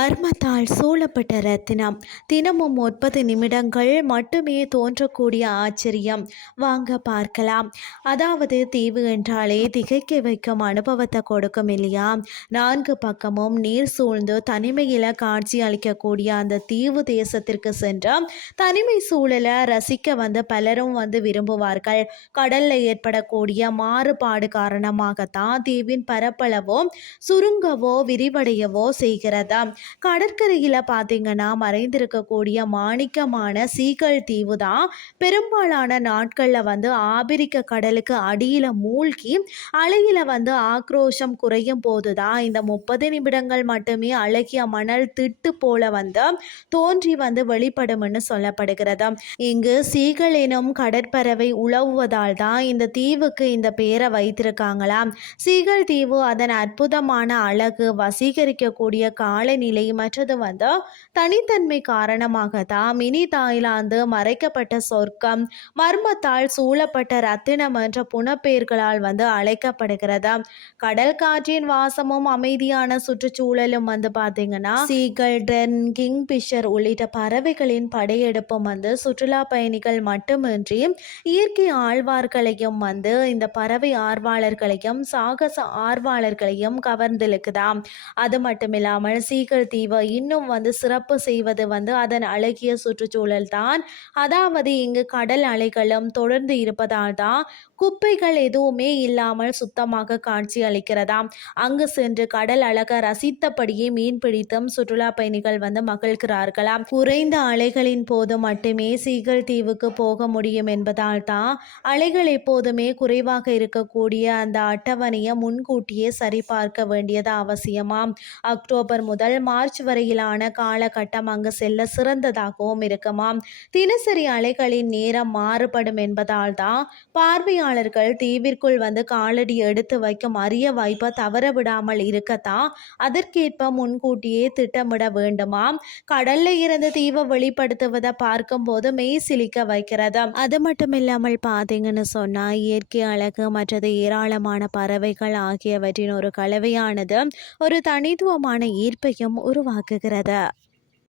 மர்மத்தால் சூழப்பட்ட ரத்தினம். தினமும் முப்பது நிமிடங்கள் மட்டுமே தோன்றக்கூடிய ஆச்சரியம். வாங்க பார்க்கலாம். அதாவது தீவு என்றாலே திகைக்க வைக்கும் அனுபவத்தை கொடுக்கும் இல்லையா? நான்கு பக்கமும் நீர் சூழ்ந்து தனிமையில் காட்சி அளிக்கக்கூடிய அந்த தீவு தேசத்திற்கு சென்று தனிமை சூழலை ரசிக்க வந்து பலரும் வந்து விரும்புவார்கள். கடல்ல ஏற்படக்கூடிய மாறுபாடு காரணமாகத்தான் தீவின் பரப்பளவோ சுருங்கவோ விரிவடையவோ செய்கிறதா கடற்கரையில் பார்த்தீங்கன்னா மறைந்திருக்கக்கூடிய மாணிக்கமான சீகல் தீவு தான். பெரும்பாலான நாட்களில் வந்து ஆபிரிக்க கடலுக்கு அடியில் மூழ்கி அலையில் வந்து ஆக்ரோஷம் குறையும் போது தான் இந்த முப்பது நிமிடங்கள் மட்டுமே அழகிய மணல் திட்டு போல வந்து தோன்றி வந்து வெளிப்படும்னு சொல்லப்படுகிறது. இங்கு சீகல் எனும் கடற்பறவை உழவுவதால் தான் இந்த தீவுக்கு இந்த பெயரை வைத்திருக்காங்களாம். சீகல் தீவு அதன் அற்புதமான அழகு வசீகரிக்கக்கூடிய காலநிலை மற்றது வந்து தனித்தன்மை காரணமாக தான் மினி தாய்லாந்து மறைக்கப்பட்ட சொர்க்கம் மர்மத்தால் சூழப்பட்ட ரத்தினம் என்ற புனப்பெயர்களால் வந்து அழைக்கப்படுகிறது. கடல் காற்றின் வாசமும் அமைதியான சுற்றுச்சூழலும் வந்து பார்த்தீங்கன்னா சீகல் கிங் பிஷர் உள்ளிட்ட பறவைகளின் படையெடுப்பும் வந்து சுற்றுலா பயணிகள் மட்டுமின்றி இயற்கை ஆழ்வார்களையும் வந்து இந்த பறவை ஆர்வலர்களையும் சாகச ஆர்வலர்களையும் கவர்ந்திழுக்குதாம். அது மட்டும் இல்லாமல் சீகல் தீவை இன்னும் வந்து சிறப்பு செய்வது வந்து அதன் அழகிய சுற்றுச்சூழல் தான். அதாவது இங்கு கடல் அலைகளும் தொடர்ந்து இருப்பதால் தான் குப்பைகள் எதுவுமே இல்லாமல் சுத்தமாக காட்சி அளிக்கிறதாம். அங்கு சென்று கடல் அழக ரசித்தபடியே மீன் பிடித்தும் சுற்றுலா பயணிகள் வந்து மகிழ்கிறார்களாம். குறைந்த அலைகளின் போது மட்டுமே சீகல் தீவுக்கு போக முடியும் என்பதால் தான் அலைகள் எப்போதுமே குறைவாக இருக்கக்கூடிய அந்த அட்டவணையை முன்கூட்டியே சரிபார்க்க வேண்டியது அவசியமாம். அக்டோபர் முதல் மார்ச் வரையிலான காலகட்டம் அங்கு செல்ல சிறந்ததாகவும் இருக்குமாம். தினசரி அலைகளின் நேரம் மாறுபடும் என்பதால் தான் பார்வையாளர்கள் தீவிற்குள் வந்து காலடி எடுத்து வைக்கும் அரிய வாய்ப்பை தவற விடாமல் இருக்கத்தான் அதற்கேற்ப முன்கூட்டியே திட்டமிட வேண்டுமாம். கடல்ல இருந்து தீவை வெளிப்படுத்துவதை பார்க்கும்போது மெய் சிலிக்க வைக்கிறது. அது மட்டும் இல்லாமல் பார்த்தீங்கன்னு சொன்னா இயற்கை அழகு மற்றது ஏராளமான பறவைகள் ஆகியவற்றின் ஒரு கலவையானது ஒரு தனித்துவமான ஈர்ப்பையும் உருவாக்குகிறது?